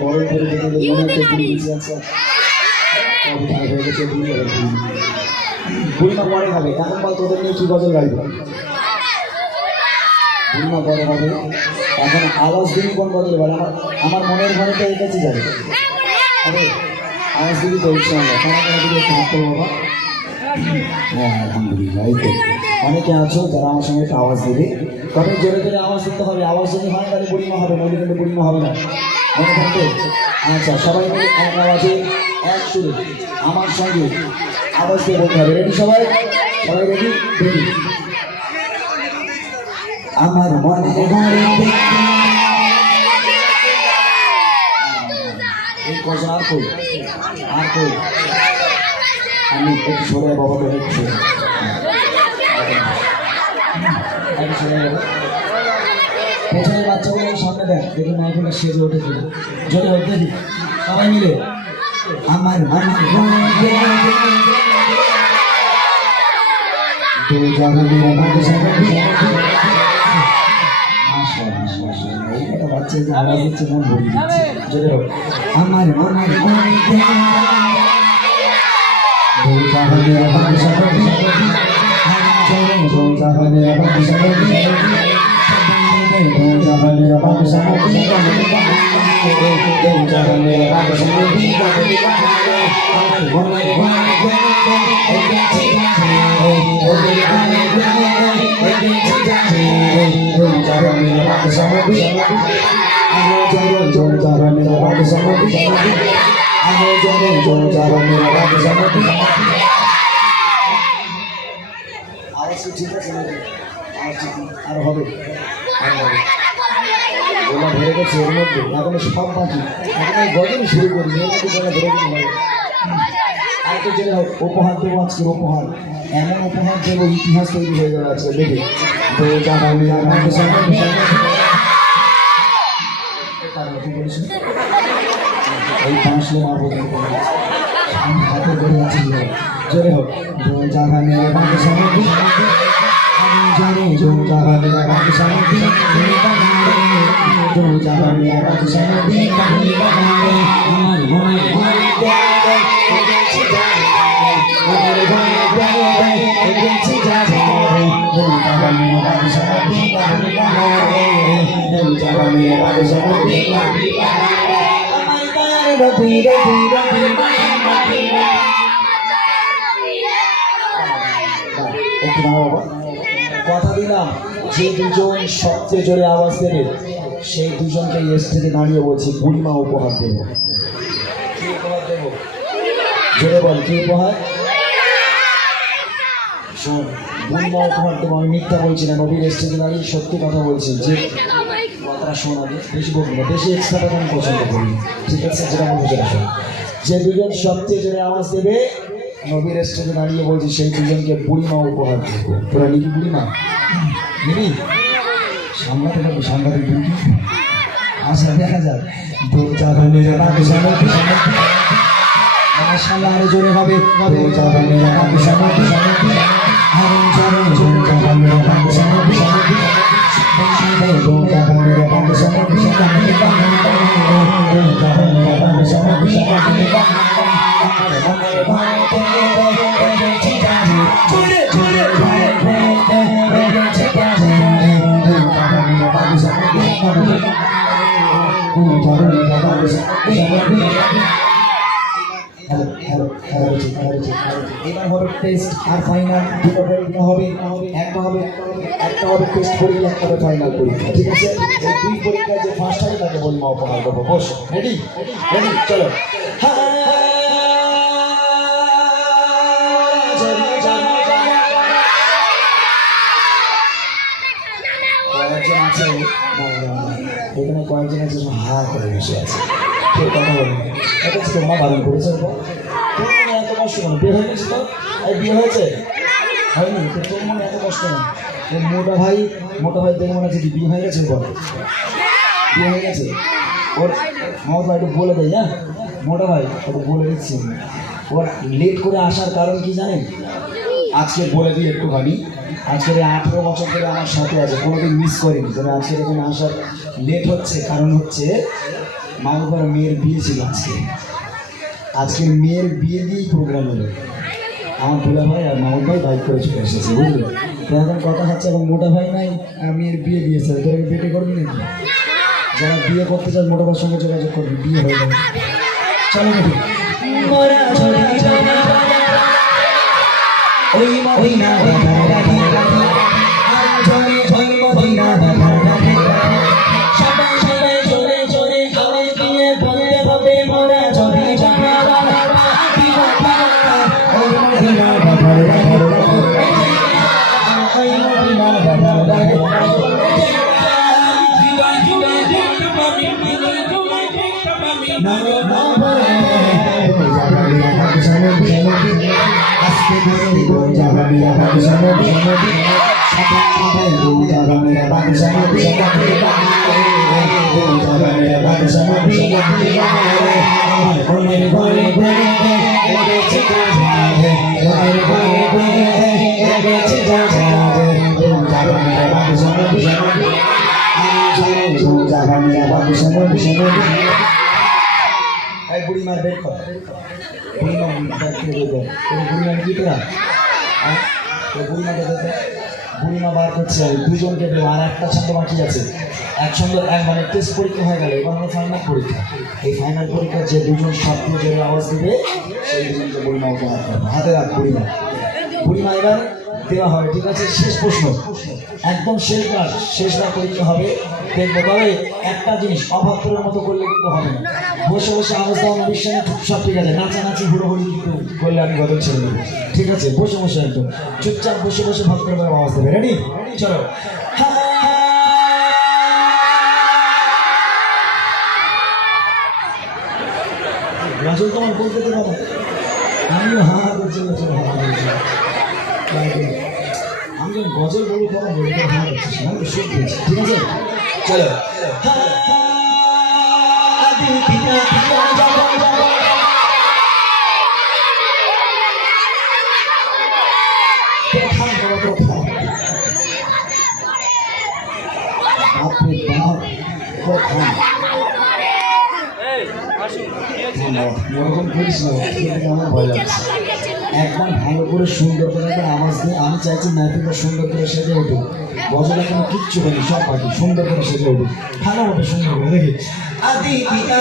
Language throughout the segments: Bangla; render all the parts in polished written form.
বড় করে দেখে মনে হচ্ছে বেঁচে আছে হয়ে গেছে বুড়িমা পরে হবে এখন বল তোদের নিয়ে কি গজল গাইবে বুড়িমা পরে হবে এখন আওয়াজ দিবি কোন গজল বলে আমার মনের ঘরেটা এই কাছে যাবে আরে আওয়াজ দিবি তো ইচ্ছা আমরা কেন দিবি একটু হাত করবো বাবা হ্যাঁ আলহামদুলিল্লাহ এই তো অনেকে আছো যারা আমার সঙ্গে একটু আওয়াজ দেবে তবে জোরে জোরে আওয়াজ দিতে হবে আওয়াজ যদি হয় তাহলে বুড়িমা হবে নইলে কিন্তু বুড়িমা হবে না মনে থাকবে আচ্ছা সবাই মিলে এক আওয়াজে এক সুরে আমার সঙ্গে আওয়াজ দিয়ে বলতে হবে রেডি সবাই সবাই রেডি রেডি আমার মনে এই কজন আর কই আমি একটু সরে বাবাকে একটু সরে পেছনের বাচ্চাগুলো সামনে দেখ দেখি মাইকুলটা সেজে উঠেছিল যদি হতে দিই সবাই মিলে আমার বাচ্চা আওয়াজ দিচ্ছে মন ভরে দিচ্ছে যদি হোক আমার ঠিক আছে আর হবে ওলা ধরে গেছে এর মধ্যে এখন সব বাকি এখন এই গজল শুরু করি এর মধ্যে ধরে ধরে হবে আর তো যেটা উপহার দেবো আজকের উপহার এমন উপহার দেবো ইতিহাস তৈরি হয়ে গেল আজকে দেখে তো এই পাঁচলে মারবো হাতে ধরে আছে জোরে হোক জাগানে জানে जो जहाँ मेरा बात शांति जो जहाँ मेरा बात शांति कहीं बहारे हमारे हमारे हमारे प्यारे मुझे छिपा हमारे हमारे प्यारे मुझे छिपा जो जहाँ मेरा बात शांति कहीं बहारे जो जहाँ मेरा बात शांति कहीं बहारे हमारे प्यारे रबी रबी रबी रबी কথা দিলাম যে দুজন সবচেয়ে জোরে আওয়াজ দেবে সেই দুজনকে স্টেজে দাঁড়িয়ে বলছি বুড়িমা উপহার দেব কি উপহার দেব জোরে বল কি উপহার শোন বুড়িমা উপহার দেবো আমি মিথ্যা বলছি না নবীর স্টেজে দাঁড়িয়ে সত্যি কথা বলছি যে কথাটা শোনাবে বেশি বলবো না বেশি এক্সট্রা কথা আমি পছন্দ করি ঠিক আছে যেটা আমি বুঝে আসো যে দুজন সবচেয়ে জোরে আওয়াজ দেবে নবীর স্টেজে দাঁড়িয়ে বলছি সেই দুজনকে বুড়িমা উপহার দেবো তোরা নিবি বুড়িমা নিবি সামলাতে পারবি সাংঘাতিক ডিউটি আশা দেখা যাক দু চাঁদনের মাশাআল্লাহ আরো জোরে হবে দু চাঁদনের এবার হবে টেস্ট আর ফাইনাল দুটো পরীক্ষা হবে একটা হবে টেস্ট পরীক্ষা একটা হবে ফাইনাল পরীক্ষা ঠিক আছে এই দুই পরীক্ষায় যে ফার্স্ট হবে তাকে বলবো উপহার দেবো বস রেডি রেডি চলো কয়েকজন আছে এখানে কয়েকজন আছে হা করে বসে আছে কেউ কথা বলবে এটা হচ্ছে মা বারণ করেছে তুমি এত কষ্ট কেন বিয়ে হয়ে গেছে তো এই বিয়ে হয়েছে হয়নি তো তোর মনে এত কষ্ট নেই মোটা ভাই দেখে মনে হচ্ছে কি বিয়ে হয়ে গেছে ওর বিয়ে হয়ে গেছে ওর মমতা ভাই একটু বলে দেয় হ্যাঁ মোটা ভাই একটু বলে দিচ্ছি ওর লেট করে আসার কারণ কি জানেন আজকে বলে দিই একটুখানি আজকের 18 বছর ধরে আমার সাথে আছে কোনোদিন মিস করিনি তবে আজকের এখানে আসার লেট হচ্ছে কারণ হচ্ছে মালবার মেয়ের বিয়ে ছিল আজকে মেয়ের বিয়ে দিয়েই প্রোগ্রাম হলো। আমার দুলা ভাই আর মামুন ভাই বাইক করে চলে এসেছে, বুঝলি? তো এখন কথা হচ্ছে, এখন মোটা ভাই নাই, মেয়ের বিয়ে দিয়েছে, তোরা বিয়ে করবি নাকি? যারা বিয়ে করতে চান মোটা ভাইয়ের সঙ্গে যোগাযোগ করবি, বিয়ে হয়ে যাবে। চলো নাকি বুড়িমার বের কর, বুড়িমার কি তোরা বুড়িমা বার করছে, দুজনকে দেবো, আর একটা ছন্দ বাকি আছে। এক ছন্দ মানে টেস্ট পরীক্ষা হয়ে গেল, এবার হলো ফাইনাল পরীক্ষা। এই ফাইনাল পরীক্ষা যে দুজন সবচেয়ে জোরে আওয়াজ দিবে সেই দুজনকে বুড়িমা উপহার করবে। হাতে রাখ বুড়িমা, বুড়িমা এবার দেওয়া হবে, ঠিক আছে? শেষ প্রশ্ন, একদম শেষবার পরীক্ষা হবে, দেখবো। তবে একটা জিনিস, অভাত্তরের মতো করলে কিন্তু হবে না। বসে বসে আওয়াজ দেওয়া অনুষ্ঠানে সব ঠিক আছে, নাচানাচি হুড়োহুড়ি কিন্তু করলে আমি গত ছেড়ে দেবো, ঠিক আছে? বসে বসে একদম চুপচাপ বসে বসে ভক্তের করে আওয়াজ দেবে। রেডি? চলো। রাজল তোমার বলতে দেবো না, আমিও হা হা করছি, আমি যখন গজল বলি তখন বলতে হা করছিস, আমি শুট দিয়েছি, ঠিক আছে? চলো। ওরকম করিস না, আমার ভয় লাগছে। একদম ভালো করে সুন্দর করে একটা আওয়াজ দিয়ে, আমি চাইছি নাইটটা সুন্দর করে সেজে উঠুক। গজলে কোনো কিচ্ছু হয়নি, সব পাখি সুন্দর করে সেজে উঠুক, ভালো হবে সুন্দর করে। দেখি আদি পিতা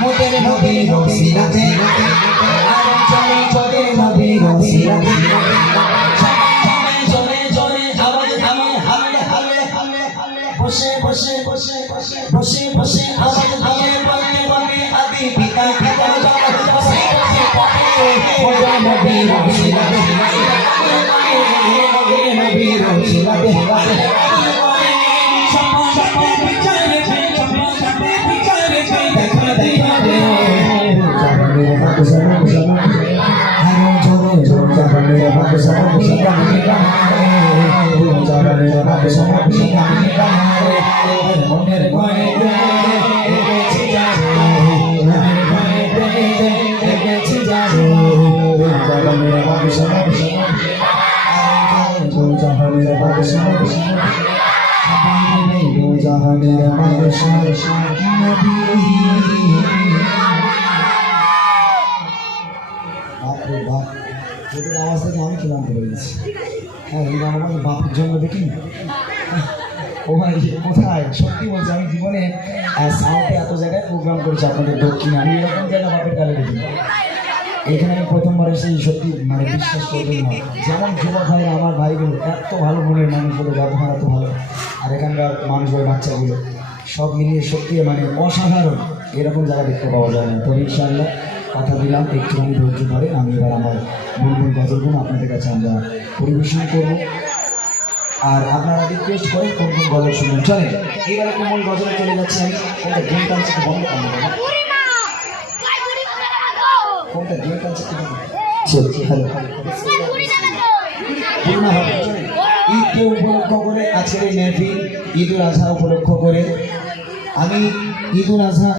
মোদের নবী রসিলাতে আর চলে চলে নবী রসিলাতে চলে চলে আওয়াজ আমি হালে হালে হালে বসে বসে বসে বসে বসে বসে আওয়াজ আমি বলতে বলতে আদি পিতা পিতা বসে বসে মোদের নবী রসিলাতে নবী রসিলাতে তোদের আওয়াজ থেকে আমি ক্লান্ত হয়ে গেছি। হ্যাঁ, এই গান আমাকে বাপের জন্য দেখি। ও ভাই কোথায়, সত্যি বলছি, আমি জীবনে সাউথে এত জায়গায় প্রোগ্রাম করেছি, আপনাদের দক্ষিণে আমি এরকম জায়গা বাপের কালে দেখি। এখানে আমি প্রথমবার এসে সত্যি মানে বিশ্বাস করবেন না, যেমন যুবক ভাই আমার ভাইগুলো এত ভালো মনের মানুষগুলো, ব্যবহার এত ভালো, আর এখানকার মানুষগুলো বাচ্চাগুলো সব মিলিয়ে সত্যি মানে অসাধারণ। এরকম জায়গা দেখতে পাওয়া যায় না। তবে ইনশাআল্লাহ কথা দিলাম, একটুখানি ধৈর্য ধরে আমি এবার আমার মূল গজলগুলো আপনাদের কাছে আমরা পরিবেশন করব। আর আপনারা রিকোয়েস্ট করেন কোন কোন গজল শুনবেন। চলেন এবার একটা মূল গজলে চলে যাচ্ছি আমি। কোনটা গেম টানছে বন্ধ করবো, কোনটা গেম টানছে ঈদকে উপলক্ষ করে আজকের এই মেহফিল, ঈদুল আজহা উপলক্ষ করে আমি ঈদুল আজহা